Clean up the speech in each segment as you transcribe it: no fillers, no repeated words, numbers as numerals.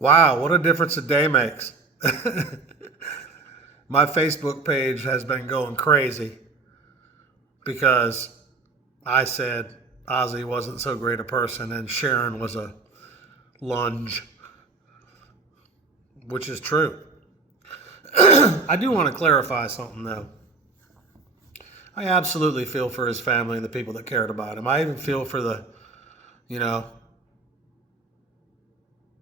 Wow, what a difference a day makes. My Facebook page has been going crazy because I said Ozzy wasn't so great a person and Sharon was a lunge, which is true. I do want to clarify something though. I absolutely feel for his family and the people that cared about him. I even feel for you know,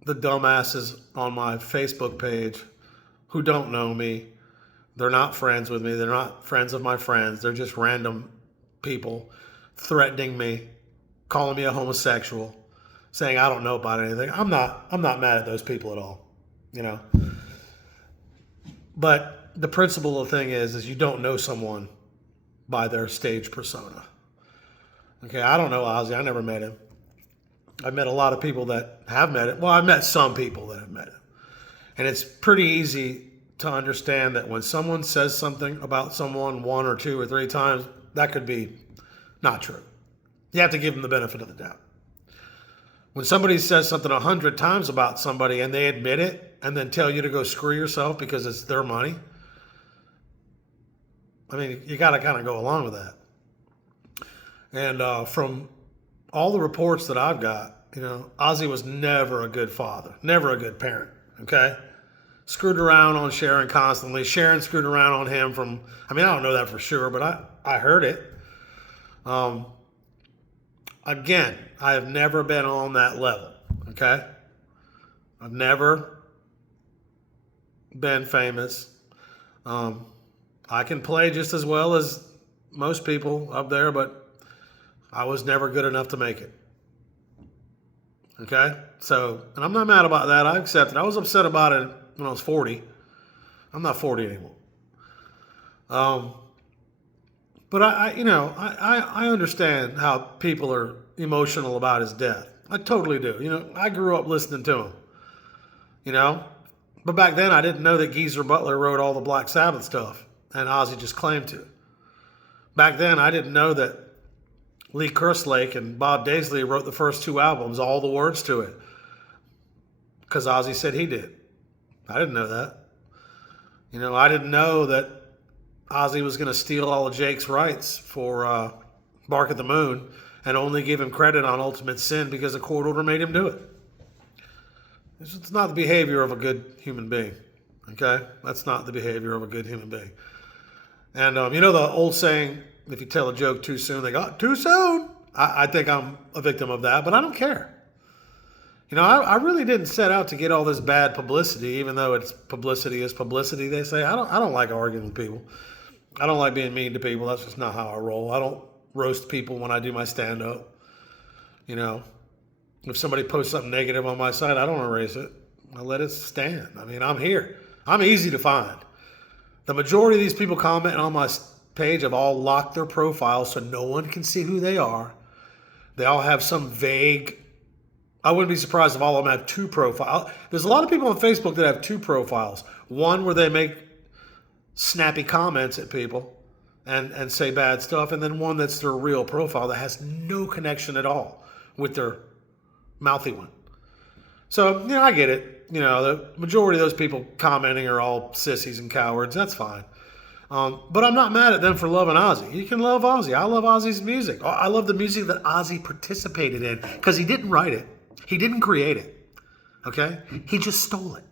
the dumbasses on my Facebook page who don't know me. They're not friends with me. They're not friends of my friends. They're just random people threatening me, calling me a homosexual, saying I don't know about anything. I'm not mad at those people at all, you know. But the principle of the thing is you don't know someone by their stage persona. Okay, I don't know Ozzy. I never met him. I've met a lot of people that have met him. Well, I've met some people that have met him. And it's pretty easy to understand that when someone says something about someone one or two or three times, that could be not true. You have to give them the benefit of the doubt. When somebody says something 100 times about somebody and they admit it and then tell you to go screw yourself because it's their money, I mean, you got to kind of go along with that. And from all the reports that I've got, Ozzy was never a good father, never a good parent, okay? Screwed around on Sharon constantly. Sharon screwed around on him I don't know that for sure, but I heard it. Again, I have never been on that level, okay? I've never been famous. I can play just as well as most people up there, but I was never good enough to make it. Okay? So, and I'm not mad about that. I accept it. I was upset about it when I was 40. I'm not 40 anymore. But I understand how people are emotional about his death. I totally do. I grew up listening to him. But back then I didn't know that Geezer Butler wrote all the Black Sabbath stuff, and Ozzy just claimed to. Back then I didn't know that Lee Kerslake and Bob Daisley wrote the first two albums, all the words to it, because Ozzy said he did. I didn't know that. I didn't know that Ozzy was going to steal all of Jake's rights for Bark at the Moon and only give him credit on Ultimate Sin because a court order made him do it. It's not the behavior of a good human being, okay? That's not the behavior of a good human being. And the old saying, if you tell a joke too soon, they go, too soon? I think I'm a victim of that, but I don't care. I really didn't set out to get all this bad publicity, even though it's publicity is publicity, they say. I don't like arguing with people. I don't like being mean to people. That's just not how I roll. I don't roast people when I do my stand-up. If somebody posts something negative on my site, I don't erase it. I let it stand. I'm here. I'm easy to find. The majority of these people commenting on my page have all locked their profiles so no one can see who they are. They all have some vague... I wouldn't be surprised if all of them have two profiles. There's a lot of people on Facebook that have two profiles. One where they make snappy comments at people and say bad stuff, and then one that's their real profile that has no connection at all with their mouthy one. So, I get it. The majority of those people commenting are all sissies and cowards. That's fine. But I'm not mad at them for loving Ozzy. You can love Ozzy. I love Ozzy's music. I love the music that Ozzy participated in because he didn't write it. He didn't create it. Okay? He just stole it.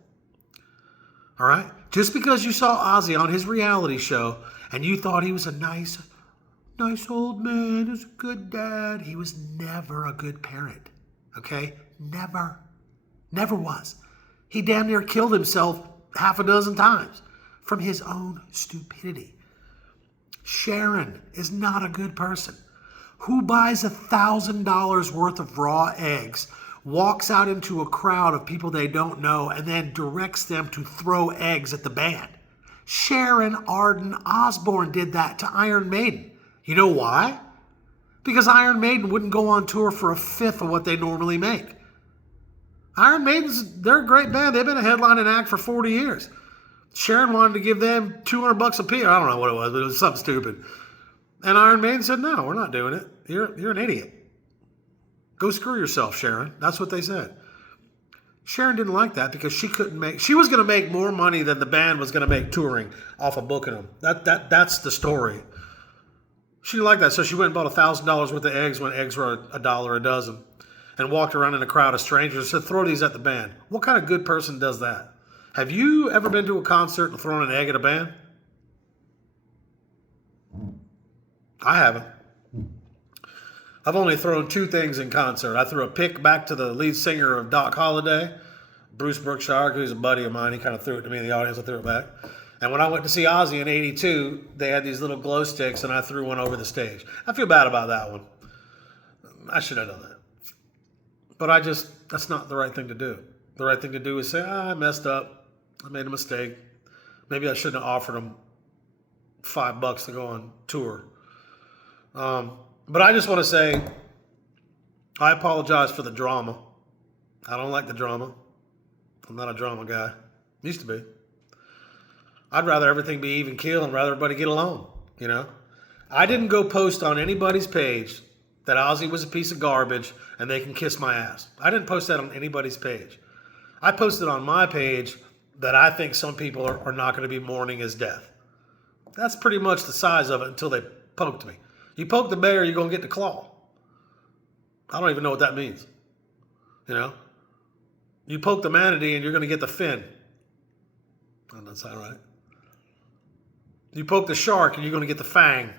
All right? Just because you saw Ozzy on his reality show and you thought he was a nice old man, he's a good dad, he was never a good parent. Okay? Never. Never was. He damn near killed himself half a dozen times from his own stupidity. Sharon is not a good person. Who buys $1,000 worth of raw eggs, walks out into a crowd of people they don't know, and then directs them to throw eggs at the band? Sharon Arden Osbourne did that to Iron Maiden. You know why? Because Iron Maiden wouldn't go on tour for a fifth of what they normally make. Iron Maiden's, they're a great band. They've been a headlining act for 40 years. Sharon wanted to give them $200 a piece. I don't know what it was, but it was something stupid. And Iron Maiden said, no, we're not doing it. You're an idiot. Go screw yourself, Sharon. That's what they said. Sharon didn't like that because she was going to make more money than the band was going to make touring off of booking them. That's the story. She didn't like that, so she went and bought $1,000 worth of eggs when eggs were $1 a dozen, and walked around in a crowd of strangers and said, "Throw these at the band." What kind of good person does that? Have you ever been to a concert and thrown an egg at a band? I haven't. I've only thrown two things in concert. I threw a pick back to the lead singer of Doc Holliday, Bruce Brookshire, who's a buddy of mine. He kind of threw it to me in the audience. I threw it back. And when I went to see Ozzy in '82, they had these little glow sticks, and I threw one over the stage. I feel bad about that one. I should have done that. But that's not the right thing to do. The right thing to do is say, I messed up. I made a mistake. Maybe I shouldn't have offered them $5 to go on tour. But I just want to say, I apologize for the drama. I don't like the drama. I'm not a drama guy. Used to be. I'd rather everything be even keel and rather everybody get along, you know? I didn't go post on anybody's page that Ozzy was a piece of garbage and they can kiss my ass. I didn't post that on anybody's page. I posted on my page that I think some people are not going to be mourning his death. That's pretty much the size of it until they poked me. You poke the bear, you're going to get the claw. I don't even know what that means. You know? You poke the manatee and you're going to get the fin. That doesn't sound right. You poke the shark and you're going to get the fang.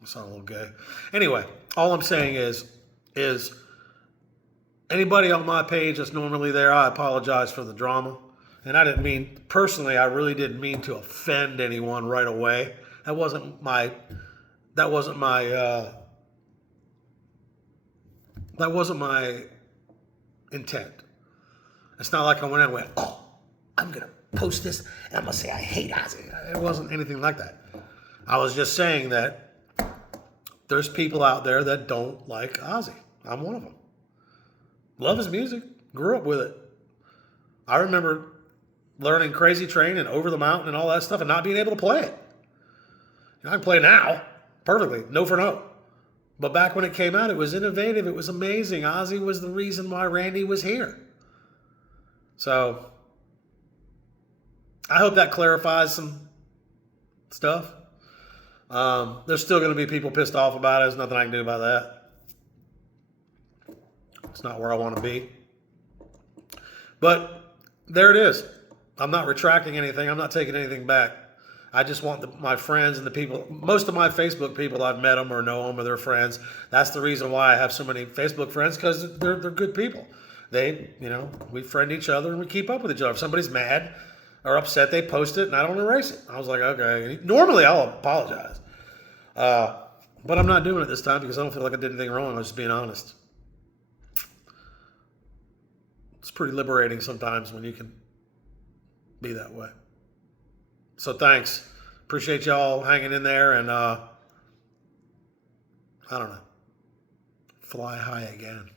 That sounds a little gay. Anyway, all I'm saying is anybody on my page that's normally there, I apologize for the drama. And I didn't mean, personally, I really didn't mean to offend anyone right away. That wasn't my intent. It's not like I went in and went, "Oh, I'm going to post this and I'm going to say I hate Ozzy." It wasn't anything like that. I was just saying that there's people out there that don't like Ozzy. I'm one of them. Love his music. Grew up with it. I remember learning Crazy Train and Over the Mountain and all that stuff and not being able to play it. I can play now perfectly, note for note. But back when it came out, it was innovative. It was amazing. Ozzy was the reason why Randy was here. So I hope that clarifies some stuff. There's still going to be people pissed off about it. There's nothing I can do about that. It's not where I want to be. But there it is. I'm not retracting anything. I'm not taking anything back. I just want my friends and the people, most of my Facebook people, I've met them or know them or they're friends. That's the reason why I have so many Facebook friends, because they're good people. We friend each other and we keep up with each other. If somebody's mad or upset, they post it and I don't erase it. I was like, okay. Normally I'll apologize. But I'm not doing it this time because I don't feel like I did anything wrong. I was just being honest. It's pretty liberating sometimes when you can be that way. So thanks. Appreciate y'all hanging in there and I don't know. Fly high again.